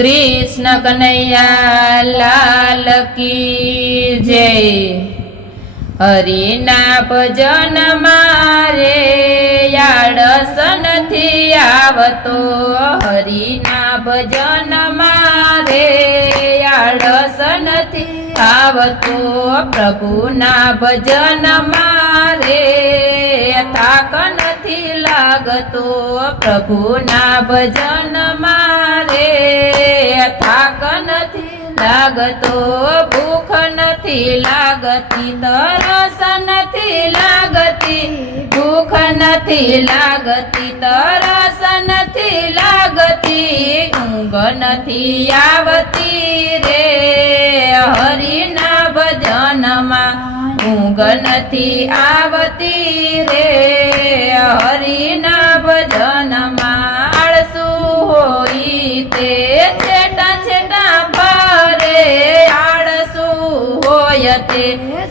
कृष्ण कन्हैया लाल की जय। हरिना भजन मारे आळस नथी आवतो, हरिना भजन मारे आळस नथी आवतो, प्रभुना भजन मारे थाक नथी लागतो, प्रभुना भजन मारे थाक नथी लागतो, भूख नथी लागती, तरस नथी लागती, भूख नथी लागती, तरस नथी लागती, ઊંઘ नथी आवती रे हरिना भजनमा, ઊંઘ नथी आवती रे हरिना भजनमा। आळसू होई ते छेटा छेटा भरे, आळसू होयते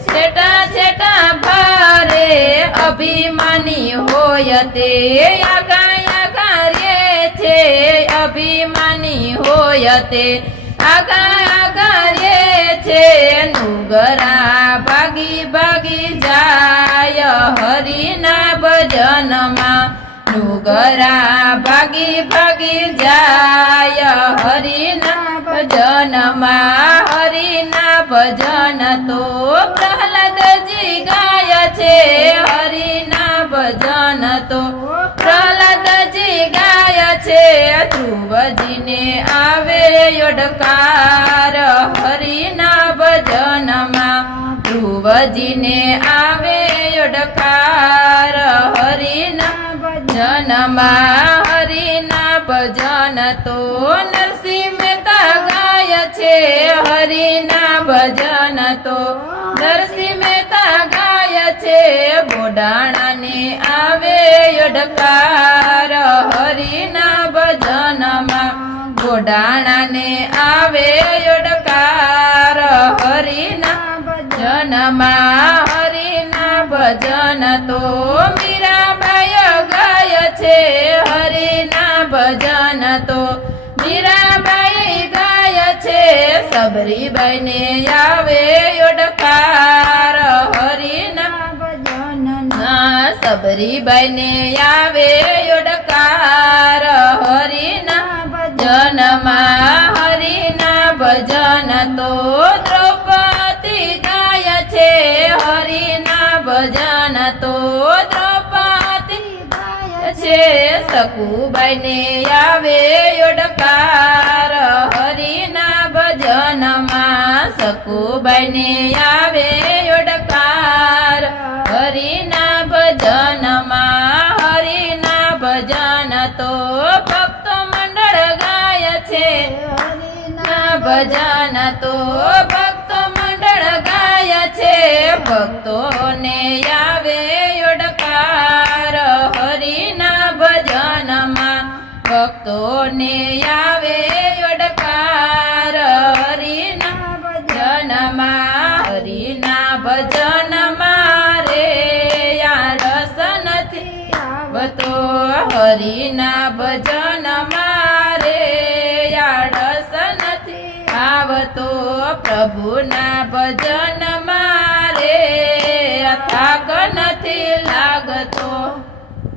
छेटा छेटा भरे, अभिमानी होयते आगा आगा रे छे, अभिमानी होयते आगा आगा रे छे, नुगरा भागी भागी जाय हरिना भजनमा, नुगरा भागी भागी जाय हरिना भजनमा। हरिना भजन तो प्रहलादजी गाय छे, हरिना भजन तो प्रहलादजी गाय छे, ध्रुवजीने आवे योडकार हरिना भजनमा, ध्रुवजीने आवे योडकार हरिना भजनमा। हरिना भजन तो नरसिंह मेहता गाय छे, हरिना भजन तो नरसिंह मेहता गाय छे, बोडाणाने आवे योडकार हरिना भजनमा, बोडाणाने आवे योडकार हरिना भजनमा। हरिना भजन तो मीराबाई गाय छे, हरिना भजन तो मीराबाई गाय छे, सबरीबाई ने आवे योडकार हरिना भजनमा, सबरीबाई ने आवे योडकार हरिना भजनमा। हरिना भजन तो द्रौपदी गाय छे, हरिना भजन तो द्रौपदी गाय छे, सकुबाई ने आवे योडकार हरिना भजनमा, सकुबाई ने आवे योडकार हरिना भजनमा। हरिना भजन तो भक्त मंडळ गाय छे, हरिना भजन तो भक्त मंडळ गाय छे, भक्तोने आवे योडकार हरिना भजनमा, भक्तोने आवे योडकार हरिना भजनमा। हरिना भजनमा रे आळस नथी आवतो, हरिना भजनमा रे आळस नथी आवतो, प्रभुना भजनमा रे थाक